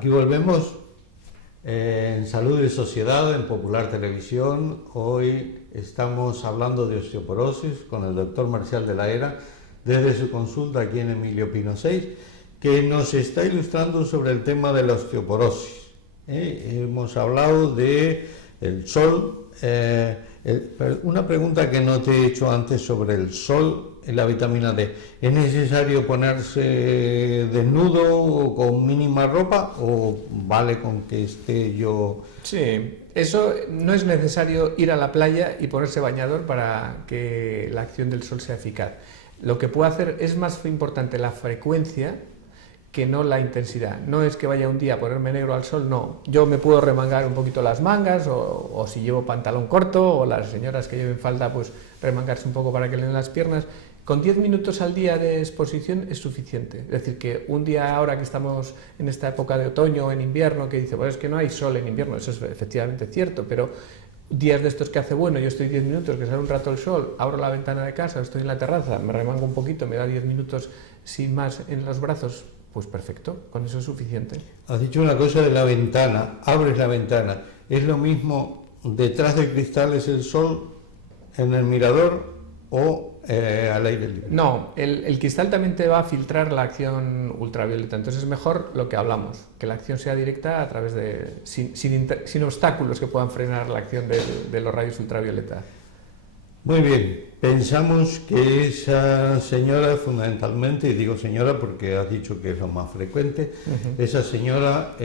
Aquí volvemos en Salud y Sociedad, en Popular Televisión. Hoy estamos hablando de osteoporosis con el doctor Marcial de la Era, desde su consulta aquí en Emilio Pino 6, que nos está ilustrando sobre el tema de la osteoporosis. Hemos hablado de el sol. Una pregunta que no te he hecho antes sobre el sol y la vitamina D. ¿Es necesario ponerse desnudo o con mínima ropa o vale con que esté yo? Sí, eso no es necesario ir a la playa y ponerse bañador para que la acción del sol sea eficaz. Lo que puede hacer es más importante la frecuencia que no la intensidad. No es que vaya un día a ponerme negro al sol, no. Yo me puedo remangar un poquito las mangas o si llevo pantalón corto, o las señoras que lleven falda, pues remangarse un poco para que le den las piernas. Con 10 minutos al día de exposición es suficiente. Es decir, que un día ahora que estamos en esta época de otoño o en invierno, que dice, bueno, es que no hay sol en invierno, eso es efectivamente cierto, pero días de estos que hace bueno, yo estoy 10 minutos, que sale un rato el sol, abro la ventana de casa, estoy en la terraza, me remango un poquito, me da 10 minutos sin más en los brazos, pues perfecto, con eso es suficiente. Has dicho una cosa de la ventana, abres la ventana, ¿es lo mismo detrás de cristales el sol en el mirador o al aire libre? No, el cristal también te va a filtrar la acción ultravioleta, entonces es mejor lo que hablamos, que la acción sea directa a través de, sin obstáculos que puedan frenar la acción de los rayos ultravioleta. Muy bien, pensamos que esa señora fundamentalmente, y digo señora porque has dicho que es lo más frecuente, esa señora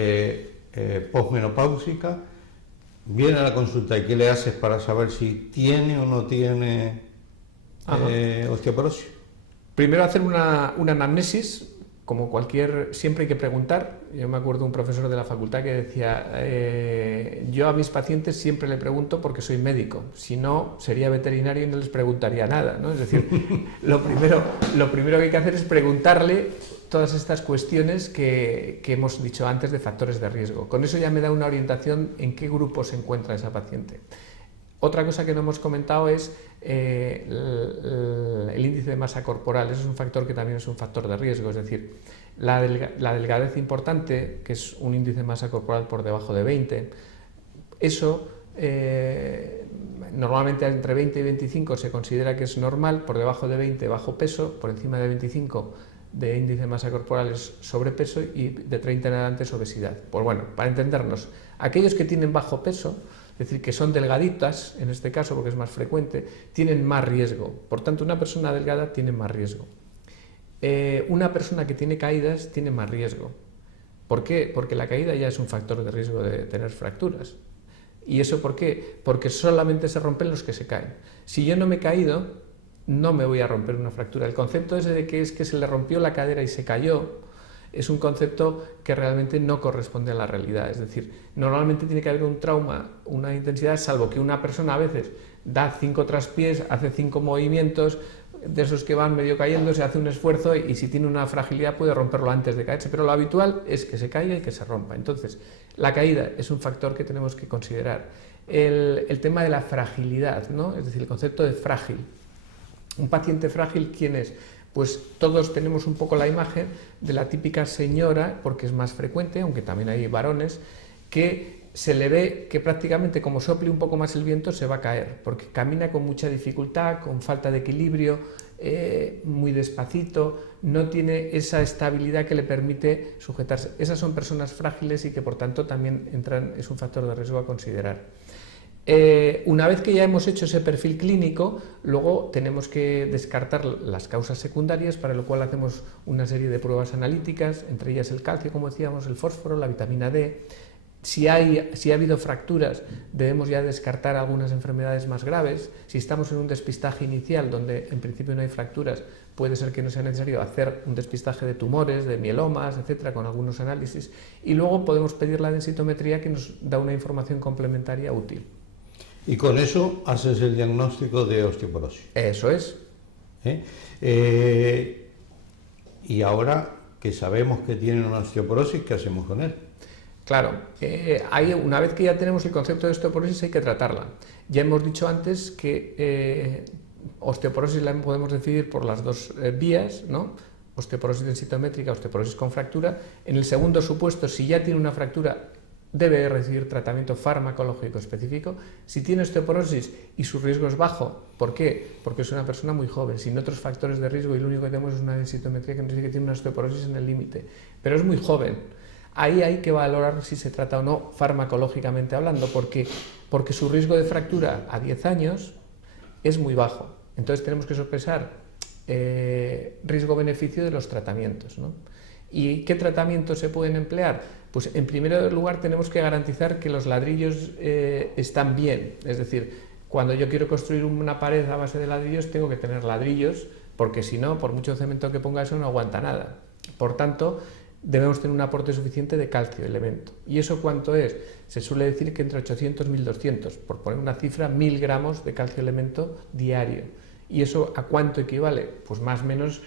posmenopáusica viene a la consulta y ¿qué le haces para saber si tiene o no tiene osteoporosis? Primero hacer una anamnesis, como siempre hay que preguntar. Yo me acuerdo de un profesor de la facultad que decía, yo a mis pacientes siempre le pregunto porque soy médico, si no sería veterinario y no les preguntaría nada, ¿no? Es decir, lo primero que hay que hacer es preguntarle todas estas cuestiones que hemos dicho antes de factores de riesgo. Con eso ya me da una orientación en qué grupo se encuentra esa paciente. Otra cosa que no hemos comentado es el índice de masa corporal. Eso es un factor que también es un factor de riesgo, es decir, la delgadez importante, que es un índice de masa corporal por debajo de 20, eso normalmente entre 20 y 25 se considera que es normal, por debajo de 20 bajo peso, por encima de 25 de índice de masa corporal es sobrepeso y de 30 en adelante es obesidad. Pues bueno, para entendernos, aquellos que tienen bajo peso, es decir, que son delgaditas, en este caso porque es más frecuente, tienen más riesgo. Por tanto, una persona delgada tiene más riesgo. Una persona que tiene caídas tiene más riesgo. ¿Por qué? Porque la caída ya es un factor de riesgo de tener fracturas. ¿Y eso por qué? Porque solamente se rompen los que se caen. Si yo no me he caído, no me voy a romper una fractura. El concepto ese de que es que se le rompió la cadera y se cayó, es un concepto que realmente no corresponde a la realidad. Es decir, normalmente tiene que haber un trauma, una intensidad, salvo que una persona a veces da 5 traspiés, hace 5 movimientos, de esos que van medio cayendo, se hace un esfuerzo y si tiene una fragilidad puede romperlo antes de caerse, pero lo habitual es que se caiga y que se rompa. Entonces, la caída es un factor que tenemos que considerar. El tema de la fragilidad, ¿no? Es decir, el concepto de frágil. Un paciente frágil, ¿quién es? Pues todos tenemos un poco la imagen de la típica señora, porque es más frecuente, aunque también hay varones, que se le ve que prácticamente como sople un poco más el viento se va a caer, porque camina con mucha dificultad, con falta de equilibrio, muy despacito, no tiene esa estabilidad que le permite sujetarse. Esas son personas frágiles y que por tanto también es un factor de riesgo a considerar. Una vez que ya hemos hecho ese perfil clínico, luego tenemos que descartar las causas secundarias, para lo cual hacemos una serie de pruebas analíticas, entre ellas el calcio, como decíamos, el fósforo, la vitamina D. Si ha habido fracturas, debemos ya descartar algunas enfermedades más graves. Si estamos en un despistaje inicial, donde en principio no hay fracturas, puede ser que no sea necesario hacer un despistaje de tumores, de mielomas, etcétera, con algunos análisis. Y luego podemos pedir la densitometría, que nos da una información complementaria útil. Y con eso haces el diagnóstico de osteoporosis. Eso es. Y ahora que sabemos que tiene una osteoporosis, ¿qué hacemos con él? Claro, una vez que ya tenemos el concepto de osteoporosis hay que tratarla. Ya hemos dicho antes que osteoporosis la podemos definir por las dos vías, ¿no? osteoporosis densitométrica, osteoporosis con fractura. En el segundo supuesto, si ya tiene una fractura, debe recibir tratamiento farmacológico específico. Si tiene osteoporosis y su riesgo es bajo, ¿por qué? Porque es una persona muy joven, sin otros factores de riesgo, y lo único que tenemos es una densitometría que nos dice que tiene una osteoporosis en el límite, pero es muy joven. Ahí hay que valorar si se trata o no farmacológicamente hablando, porque su riesgo de fractura a 10 años es muy bajo. Entonces tenemos que sopesar riesgo-beneficio de los tratamientos, ¿no? ¿Y qué tratamientos se pueden emplear? Pues en primer lugar tenemos que garantizar que los ladrillos están bien, es decir, cuando yo quiero construir una pared a base de ladrillos tengo que tener ladrillos, porque si no, por mucho cemento que ponga eso no aguanta nada. Por tanto, debemos tener un aporte suficiente de calcio, elemento. ¿Y eso cuánto es? Se suele decir que entre 800 y 1200, por poner una cifra, 1000 gramos de calcio, elemento diario. ¿Y eso a cuánto equivale? Pues más o menos,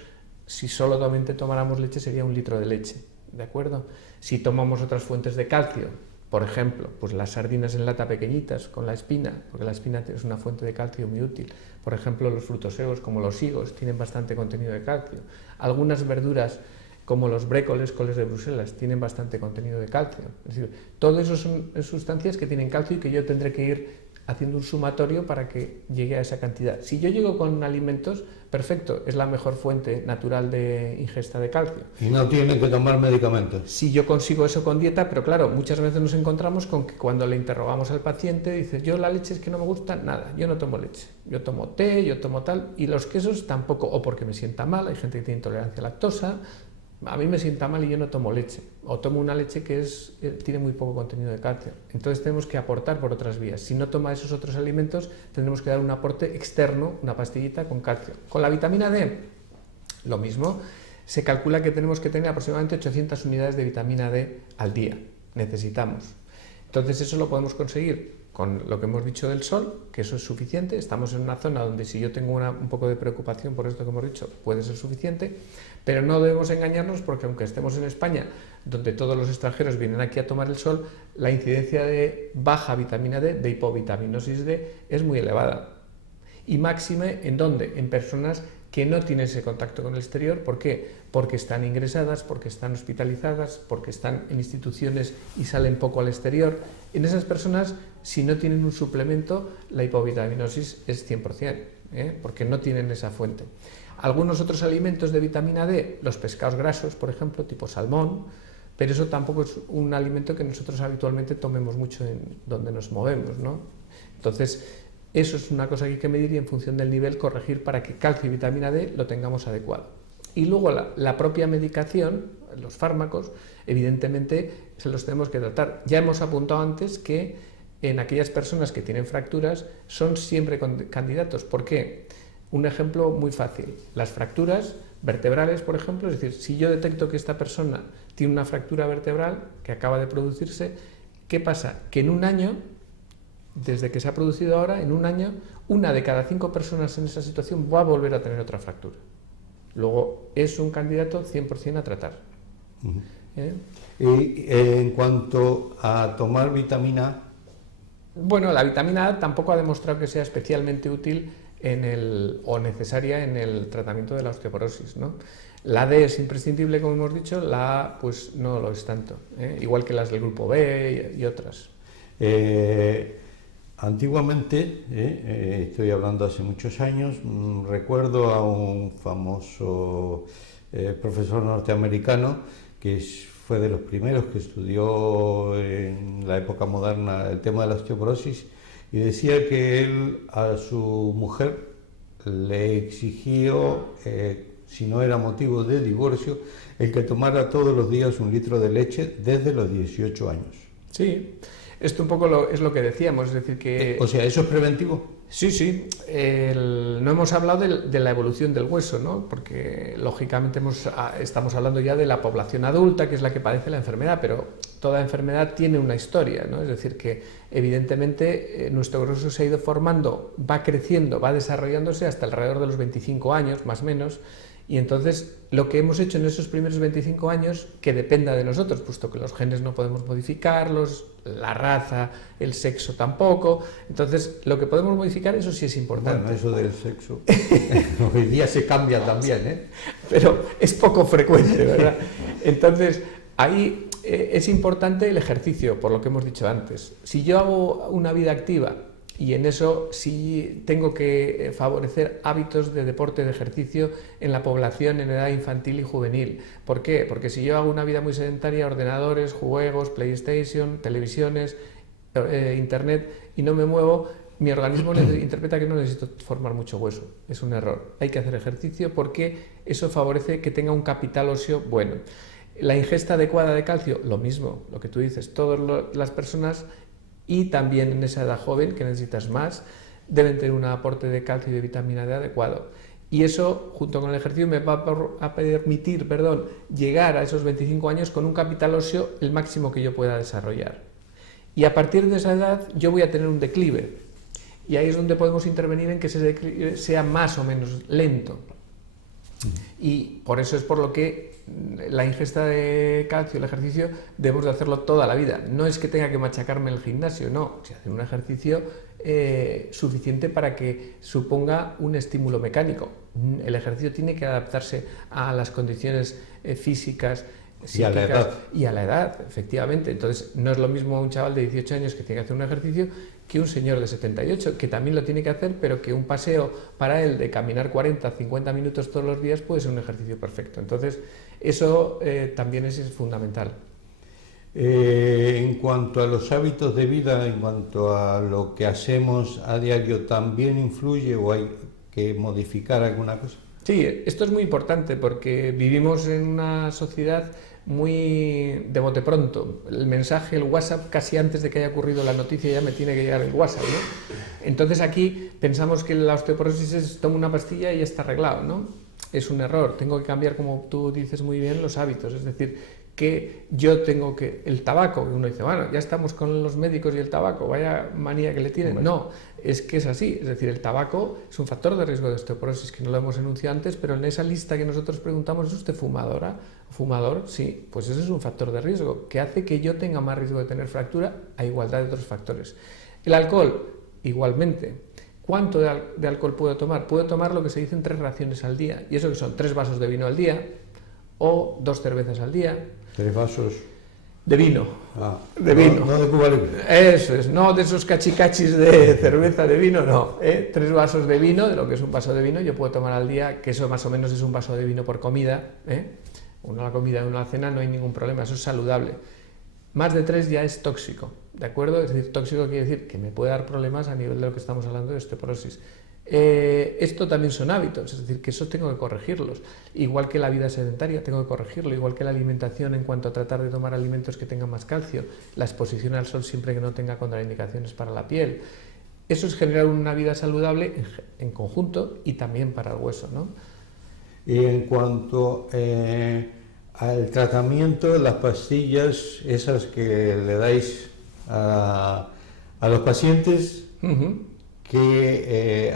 si solamente tomáramos leche, sería 1 litro de leche, ¿de acuerdo? Si tomamos otras fuentes de calcio, por ejemplo, pues las sardinas en lata pequeñitas con la espina, porque la espina es una fuente de calcio muy útil. Por ejemplo, los frutos secos como los higos tienen bastante contenido de calcio. Algunas verduras como los brécoles, coles de Bruselas, tienen bastante contenido de calcio. Es decir, todo eso son sustancias que tienen calcio y que yo tendré que ir haciendo un sumatorio para que llegue a esa cantidad. Si yo llego con alimentos, perfecto, es la mejor fuente natural de ingesta de calcio. Y no tienen que tomar medicamentos. Si yo consigo eso con dieta, pero claro, muchas veces nos encontramos con que cuando le interrogamos al paciente, dice, yo la leche es que no me gusta, nada, yo no tomo leche, yo tomo té, yo tomo tal, y los quesos tampoco, o porque me sienta mal, hay gente que tiene intolerancia a lactosa, a mí me sienta mal y yo no tomo leche, o tomo una leche que tiene muy poco contenido de calcio. Entonces tenemos que aportar por otras vías. Si no toma esos otros alimentos, tendremos que dar un aporte externo, una pastillita con calcio. Con la vitamina D, lo mismo. Se calcula que tenemos que tener aproximadamente 800 unidades de vitamina D al día. Necesitamos. Entonces eso lo podemos conseguir con lo que hemos dicho del sol, que eso es suficiente. Estamos en una zona donde si yo tengo un poco de preocupación por esto que hemos dicho, puede ser suficiente, pero no debemos engañarnos porque aunque estemos en España, donde todos los extranjeros vienen aquí a tomar el sol, la incidencia de baja vitamina D, de hipovitaminosis D, es muy elevada. Y máxime, ¿en dónde? En personas que no tienen ese contacto con el exterior. ¿Por qué? Porque están ingresadas, porque están hospitalizadas, porque están en instituciones y salen poco al exterior. En esas personas, si no tienen un suplemento, la hipovitaminosis es 100%, porque no tienen esa fuente. Algunos otros alimentos de vitamina D, los pescados grasos, por ejemplo, tipo salmón, pero eso tampoco es un alimento que nosotros habitualmente tomemos mucho en donde nos movemos, ¿no? Entonces, eso es una cosa que hay que medir y en función del nivel corregir para que calcio y vitamina D lo tengamos adecuado. Y luego la propia medicación, los fármacos, evidentemente se los tenemos que tratar. Ya hemos apuntado antes que en aquellas personas que tienen fracturas son siempre candidatos. ¿Por qué? Un ejemplo muy fácil, las fracturas vertebrales, por ejemplo, es decir, si yo detecto que esta persona tiene una fractura vertebral que acaba de producirse, ¿qué pasa? Que en un año, desde que se ha producido ahora, en un año, 1 de cada 5 personas en esa situación va a volver a tener otra fractura. Luego, es un candidato 100% a tratar. Y en cuanto a tomar vitamina A. Bueno, la vitamina A tampoco ha demostrado que sea especialmente útil o necesaria en el tratamiento de la osteoporosis, ¿no? La D es imprescindible, como hemos dicho, la A pues no lo es tanto, igual que las del grupo B y otras. Antiguamente, estoy hablando hace muchos años, recuerdo a un famoso profesor norteamericano que fue de los primeros que estudió en la época moderna el tema de la osteoporosis, y decía que él a su mujer le exigió, si no era motivo de divorcio, el que tomara todos los días 1 litro de leche desde los 18 años. Sí, esto un poco es lo que decíamos, es decir que... O sea, ¿eso es preventivo? Sí, sí. No hemos hablado de la evolución del hueso, ¿no? Porque lógicamente estamos hablando ya de la población adulta, que es la que padece la enfermedad, pero toda enfermedad tiene una historia, ¿no? Es decir, que evidentemente nuestro hueso se ha ido formando, va creciendo, va desarrollándose hasta alrededor de los 25 años, más o menos, Y entonces lo que hemos hecho en esos primeros 25 años, que dependa de nosotros, puesto que los genes no podemos modificarlos, la raza, el sexo tampoco, entonces lo que podemos modificar, eso sí es importante. Bueno, eso del sexo hoy día se cambia también, ¿eh? Pero es poco frecuente, ¿verdad? Entonces, ahí es importante el ejercicio, por lo que hemos dicho antes. Si yo hago una vida activa, y en eso sí tengo que favorecer hábitos de deporte, de ejercicio en la población en edad infantil y juvenil. ¿Por qué? Porque si yo hago una vida muy sedentaria, ordenadores, juegos, PlayStation, televisiones, internet, y no me muevo, mi organismo interpreta que no necesito formar mucho hueso. Es un error. Hay que hacer ejercicio porque eso favorece que tenga un capital óseo bueno. La ingesta adecuada de calcio, lo mismo, lo que tú dices, todas las personas, y también en esa edad joven, que necesitas más, deben tener un aporte de calcio y de vitamina D adecuado. Y eso, junto con el ejercicio, me va a permitir, llegar a esos 25 años con un capital óseo el máximo que yo pueda desarrollar. Y a partir de esa edad yo voy a tener un declive. Y ahí es donde podemos intervenir en que ese declive sea más o menos lento. Y por eso es por lo que la ingesta de calcio, el ejercicio, debemos de hacerlo toda la vida. No es que tenga que machacarme el gimnasio, no. Si hacer un ejercicio suficiente para que suponga un estímulo mecánico. El ejercicio tiene que adaptarse a las condiciones físicas, psíquicas y a la edad, efectivamente. Entonces, no es lo mismo un chaval de 18 años que tiene que hacer un ejercicio que un señor de 78, que también lo tiene que hacer, pero que un paseo para él de caminar 40, 50 minutos todos los días puede ser un ejercicio perfecto. Entonces, eso también es fundamental. En cuanto a los hábitos de vida, en cuanto a lo que hacemos a diario, ¿también influye o hay que modificar alguna cosa? Sí, esto es muy importante porque vivimos en una sociedad muy de bote pronto. El mensaje, el WhatsApp, casi antes de que haya ocurrido la noticia ya me tiene que llegar el WhatsApp, ¿no? Entonces aquí pensamos que la osteoporosis es toma una pastilla y ya está arreglado, ¿no? Es un error. Tengo que cambiar, como tú dices muy bien, los hábitos. Es decir, que yo tengo que... El tabaco, uno dice, bueno, ya estamos con los médicos y el tabaco, vaya manía que le tienen. Bueno. No, es que es así. Es decir, el tabaco es un factor de riesgo de osteoporosis, que no lo hemos enunciado antes, pero en esa lista que nosotros preguntamos, ¿es usted fumadora? ¿Fumador? Sí, pues ese es un factor de riesgo, que hace que yo tenga más riesgo de tener fractura a igualdad de otros factores. El alcohol, igualmente. ¿Cuánto de alcohol puedo tomar? Puedo tomar lo que se dicen 3 raciones al día. ¿Y eso que son? 3 vasos de vino al día o 2 cervezas al día. 3 vasos de vino. Ah, de vino. No de Cuba Libre. Eso es, no de esos cachicachis de cerveza de vino, no. 3 vasos de vino, de lo que es un vaso de vino, yo puedo tomar al día, que eso más o menos es un vaso de vino por comida. Una a la comida y una a la cena, no hay ningún problema, eso es saludable. Más de 3 ya es tóxico, ¿de acuerdo? Es decir, tóxico quiere decir que me puede dar problemas a nivel de lo que estamos hablando de osteoporosis. Esto también son hábitos, es decir, que eso tengo que corregirlos. Igual que la vida sedentaria, tengo que corregirlo. Igual que la alimentación en cuanto a tratar de tomar alimentos que tengan más calcio. La exposición al sol siempre que no tenga contraindicaciones para la piel. Eso es generar una vida saludable en conjunto y también para el hueso, ¿no? Y en cuanto al tratamiento de las pastillas, esas que le dais a los pacientes, ¿qué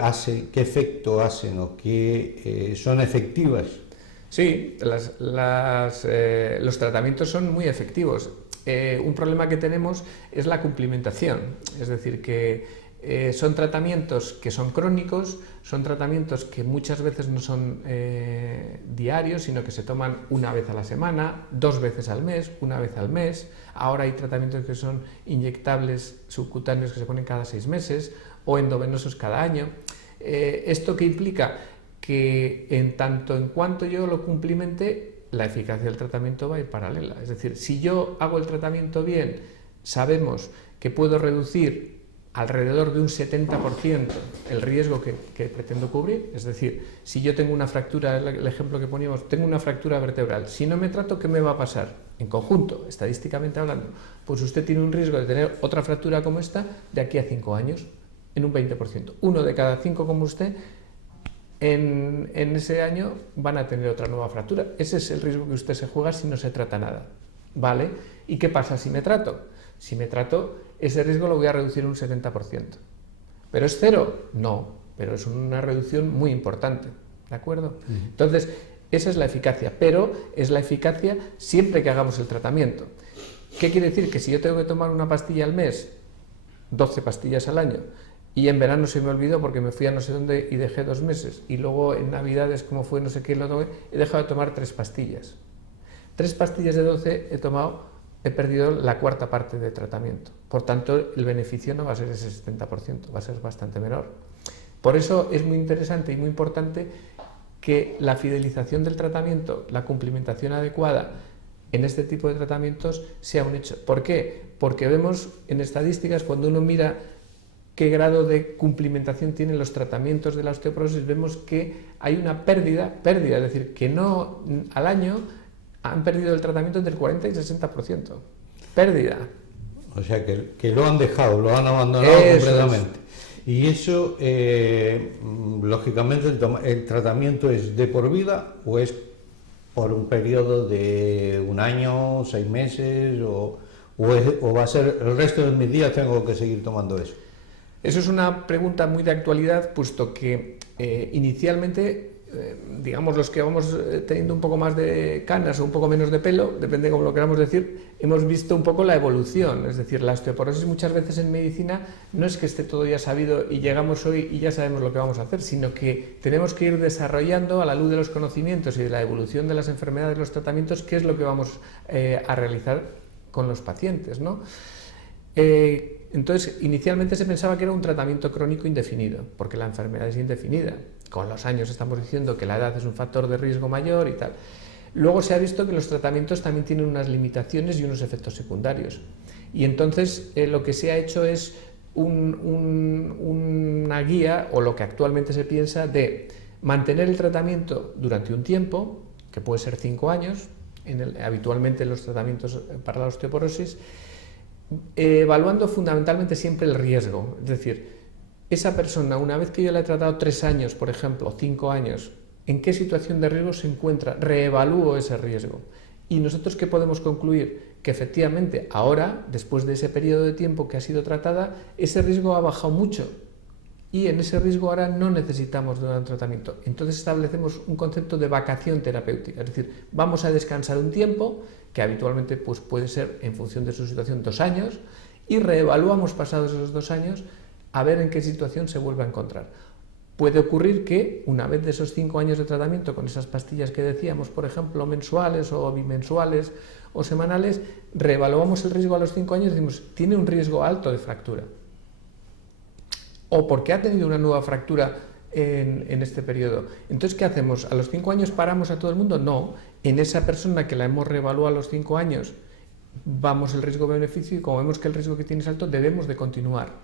efecto hacen o qué son efectivas? Sí, los tratamientos son muy efectivos. Un problema que tenemos es la cumplimentación, es decir, que son tratamientos que son crónicos, son tratamientos que muchas veces no son diarios, sino que se toman una vez a la semana, 2 veces al mes, una vez al mes. Ahora hay tratamientos que son inyectables subcutáneos que se ponen cada 6 meses o endovenosos cada año. ¿Esto qué implica? Que en tanto en cuanto yo lo cumplimente, la eficacia del tratamiento va a ir paralela. Es decir, si yo hago el tratamiento bien, sabemos que puedo reducir alrededor de un 70% el riesgo que pretendo cubrir. Es decir, si yo tengo una fractura, el ejemplo que poníamos, tengo una fractura vertebral, si no me trato, ¿qué me va a pasar? En conjunto, estadísticamente hablando, pues usted tiene un riesgo de tener otra fractura como esta de aquí a 5 años, en un 20%. 1 de cada 5 como usted, en ese año van a tener otra nueva fractura. Ese es el riesgo que usted se juega si no se trata nada, ¿vale? ¿Y qué pasa si me trato? Si me trato, ese riesgo lo voy a reducir un 70%. ¿Pero es cero? No, pero es una reducción muy importante, ¿de acuerdo? Entonces, Esa es la eficacia, pero es la eficacia siempre que hagamos el tratamiento. ¿Qué quiere decir? Que si yo tengo que tomar una pastilla al mes, 12 pastillas al año, y en verano se me olvidó porque me fui a no sé dónde y dejé 2 meses, y luego en Navidades, como fue no sé qué, he dejado de tomar 3 pastillas. 3 pastillas de 12 he perdido la cuarta parte de tratamiento. Por tanto, el beneficio no va a ser ese 70%, va a ser bastante menor. Por eso es muy interesante y muy importante que la fidelización del tratamiento, la cumplimentación adecuada en este tipo de tratamientos sea un hecho. ¿Por qué? Porque vemos en estadísticas, cuando uno mira qué grado de cumplimentación tienen los tratamientos de la osteoporosis, vemos que hay una pérdida, es decir, que no al año han perdido el tratamiento entre el 40 y 60%. Pérdida. O sea, que lo han dejado, lo han abandonado completamente. Y eso, lógicamente, el tratamiento es de por vida o es por un periodo de 1 año, 6 meses, o va a ser el resto de mis días tengo que seguir tomando eso. Eso es una pregunta muy de actualidad, puesto que inicialmente, digamos, los que vamos teniendo un poco más de canas o un poco menos de pelo, depende de cómo lo queramos decir, hemos visto un poco la evolución. Es decir, la osteoporosis muchas veces en medicina no es que esté todo ya sabido y llegamos hoy y ya sabemos lo que vamos a hacer, sino que tenemos que ir desarrollando a la luz de los conocimientos y de la evolución de las enfermedades, los tratamientos, qué es lo que vamos a realizar con los pacientes, ¿no? Entonces, inicialmente se pensaba que era un tratamiento crónico indefinido, porque la enfermedad es indefinida. Con los años estamos diciendo que la edad es un factor de riesgo mayor y tal. Luego se ha visto que los tratamientos también tienen unas limitaciones y unos efectos secundarios. Y entonces lo que se ha hecho es una guía, o lo que actualmente se piensa, de mantener el tratamiento durante un tiempo, que puede ser 5 años, habitualmente en los tratamientos para la osteoporosis, evaluando fundamentalmente siempre el riesgo. Es decir, esa persona, una vez que yo la he tratado 3 años, por ejemplo, 5 años, ¿en qué situación de riesgo se encuentra? Reevalúo ese riesgo. ¿Y nosotros qué podemos concluir? Que efectivamente ahora, después de ese periodo de tiempo que ha sido tratada, ese riesgo ha bajado mucho. Y en ese riesgo ahora no necesitamos de un tratamiento. Entonces establecemos un concepto de vacación terapéutica. Es decir, vamos a descansar un tiempo, que habitualmente pues, puede ser, en función de su situación, 2 años, y reevaluamos pasados esos 2 años a ver en qué situación se vuelve a encontrar. Puede ocurrir que, una vez de esos 5 años de tratamiento con esas pastillas que decíamos, por ejemplo, mensuales o bimensuales o semanales, reevaluamos el riesgo a los 5 años y decimos, tiene un riesgo alto de fractura. O porque ha tenido una nueva fractura en este periodo. Entonces, ¿qué hacemos? ¿A los 5 años paramos a todo el mundo? No. En esa persona que la hemos reevaluado a los 5 años, vamos el riesgo-beneficio y como vemos que el riesgo que tiene es alto, debemos de continuar.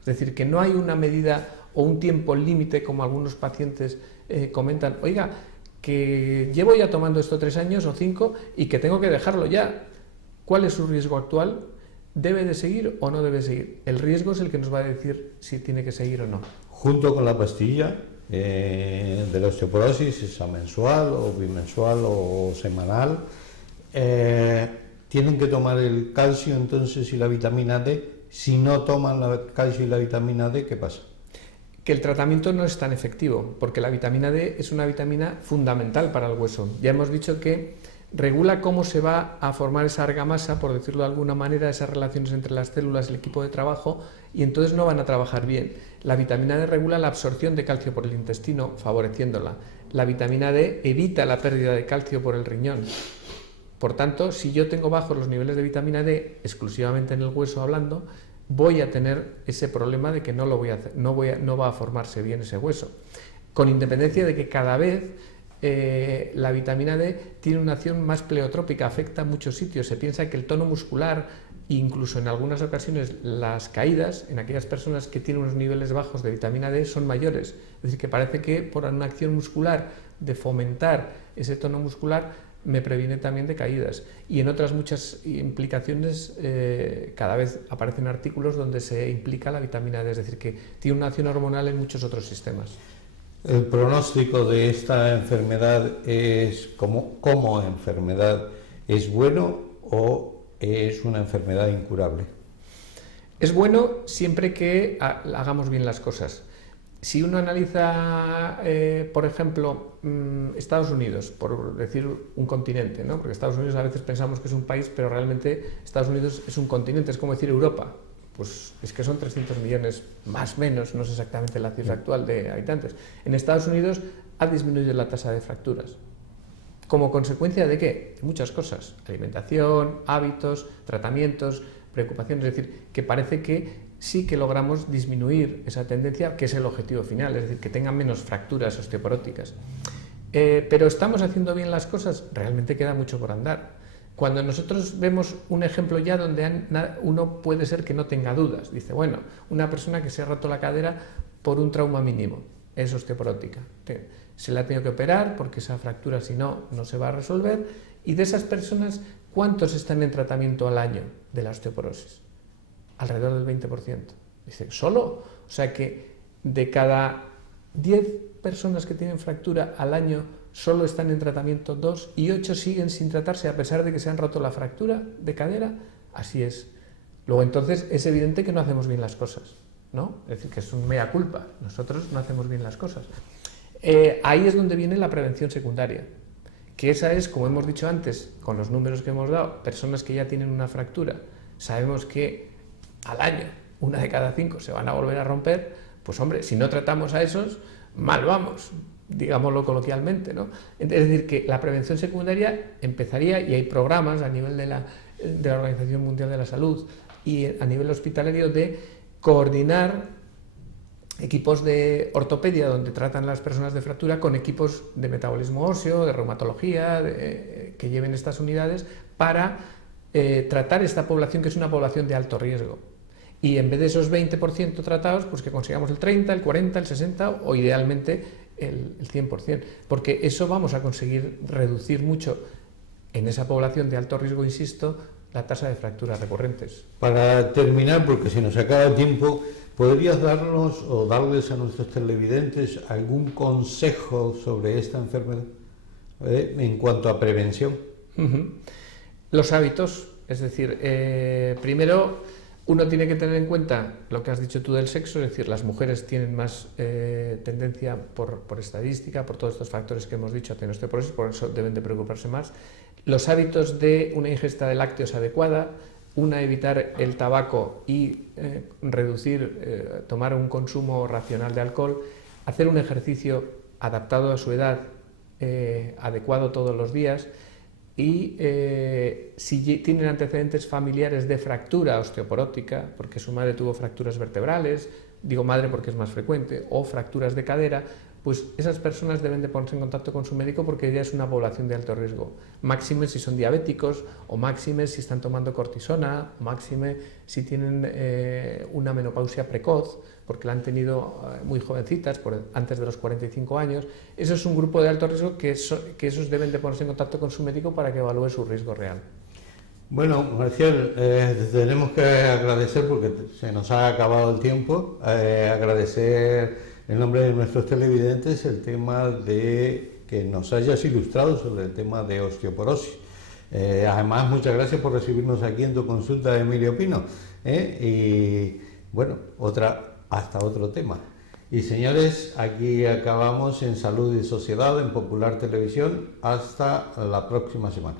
Es decir, que no hay una medida o un tiempo límite, como algunos pacientes comentan, oiga, que llevo ya tomando esto 3 años o 5 y que tengo que dejarlo ya. ¿Cuál es su riesgo actual? ¿Debe de seguir o no debe seguir? El riesgo es el que nos va a decir si tiene que seguir o no. Junto con la pastilla de la osteoporosis, esa mensual o bimensual o semanal, tienen que tomar el calcio entonces y la vitamina D. Si no toman el calcio y la vitamina D, ¿qué pasa? Que el tratamiento no es tan efectivo, porque la vitamina D es una vitamina fundamental para el hueso. Ya hemos dicho que regula cómo se va a formar esa argamasa, por decirlo de alguna manera, esas relaciones entre las células, el equipo de trabajo, y entonces no van a trabajar bien. La vitamina D regula la absorción de calcio por el intestino, favoreciéndola. La vitamina D evita la pérdida de calcio por el riñón. Por tanto, si yo tengo bajos los niveles de vitamina D, exclusivamente en el hueso hablando, voy a tener ese problema de que no lo voy a hacer, no va a formarse bien ese hueso. Con independencia de que cada vez la vitamina D tiene una acción más pleotrópica, afecta a muchos sitios. Se piensa que el tono muscular, incluso en algunas ocasiones las caídas, en aquellas personas que tienen unos niveles bajos de vitamina D, son mayores. Es decir, que parece que por una acción muscular de fomentar ese tono muscular me previene también de caídas. Y en otras muchas implicaciones cada vez aparecen artículos donde se implica la vitamina D, es decir, que tiene una acción hormonal en muchos otros sistemas. ¿El pronóstico de esta enfermedad es como enfermedad es bueno o es una enfermedad incurable? Es bueno siempre que hagamos bien las cosas. Si uno analiza, por ejemplo, Estados Unidos, por decir un continente, ¿no? Porque Estados Unidos a veces pensamos que es un país, pero realmente Estados Unidos es un continente, es como decir Europa. Pues es que son 300 millones, más o menos, no sé exactamente la cifra actual de habitantes. En Estados Unidos ha disminuido la tasa de fracturas. ¿Como consecuencia de qué? De muchas cosas. Alimentación, hábitos, tratamientos, preocupaciones. Es decir, que parece que sí que logramos disminuir esa tendencia, que es el objetivo final, es decir, que tengan menos fracturas osteoporóticas. Pero ¿estamos haciendo bien las cosas? Realmente queda mucho por andar. Cuando nosotros vemos un ejemplo ya donde uno puede ser que no tenga dudas, dice, bueno, una persona que se ha roto la cadera por un trauma mínimo, es osteoporótica. Se la ha tenido que operar porque esa fractura, si no, no se va a resolver. Y de esas personas, ¿cuántos están en tratamiento al año de la osteoporosis? Alrededor del 20%. Dice, ¿solo? O sea que de cada 10 personas que tienen fractura al año, solo están en tratamiento 2 y 8 siguen sin tratarse a pesar de que se han roto la fractura de cadera. Así es. Luego entonces es evidente que no hacemos bien las cosas, ¿no? Es decir, que es un mea culpa. Nosotros no hacemos bien las cosas. Ahí es donde viene la prevención secundaria, que esa es, como hemos dicho antes, con los números que hemos dado, personas que ya tienen una fractura, sabemos que al año, 1 de cada 5 se van a volver a romper, pues hombre, si no tratamos a esos, mal vamos, digámoslo coloquialmente, ¿no? Es decir, que la prevención secundaria empezaría, y hay programas a nivel de la Organización Mundial de la Salud y a nivel hospitalario de coordinar equipos de ortopedia donde tratan las personas de fractura con equipos de metabolismo óseo, de reumatología, que lleven estas unidades para tratar esta población, que es una población de alto riesgo. Y en vez de esos 20% tratados, pues que consigamos el 30, el 40, el 60 o idealmente el 100%, porque eso vamos a conseguir reducir mucho en esa población de alto riesgo, insisto, la tasa de fracturas recurrentes. Para terminar, porque se nos acaba el tiempo, ¿podrías darnos o darles a nuestros televidentes algún consejo sobre esta enfermedad en cuanto a prevención? Los hábitos, es decir, primero uno tiene que tener en cuenta lo que has dicho tú del sexo, es decir, las mujeres tienen más tendencia por estadística, por todos estos factores que hemos dicho, a tener osteoporosis, por eso deben de preocuparse más. Los hábitos de una ingesta de lácteos adecuada, evitar el tabaco y tomar un consumo racional de alcohol, hacer un ejercicio adaptado a su edad, adecuado todos los días, y si tienen antecedentes familiares de fractura osteoporótica, porque su madre tuvo fracturas vertebrales, digo madre porque es más frecuente, o fracturas de cadera, pues esas personas deben de ponerse en contacto con su médico porque ya es una población de alto riesgo. Máxime si son diabéticos, o máxime si están tomando cortisona, o máxime si tienen una menopausia precoz, porque la han tenido muy jovencitas, antes de los 45 años. Eso es un grupo de alto riesgo que esos deben de ponerse en contacto con su médico para que evalúe su riesgo real. Bueno, Marcial, tenemos que agradecer, porque se nos ha acabado el tiempo, agradecer en nombre de nuestros televidentes el tema de que nos hayas ilustrado sobre el tema de osteoporosis. Además, muchas gracias por recibirnos aquí en tu consulta de Emilio Pino. Y bueno, hasta otro tema. Y señores, aquí acabamos en Salud y Sociedad, en Popular Televisión. Hasta la próxima semana.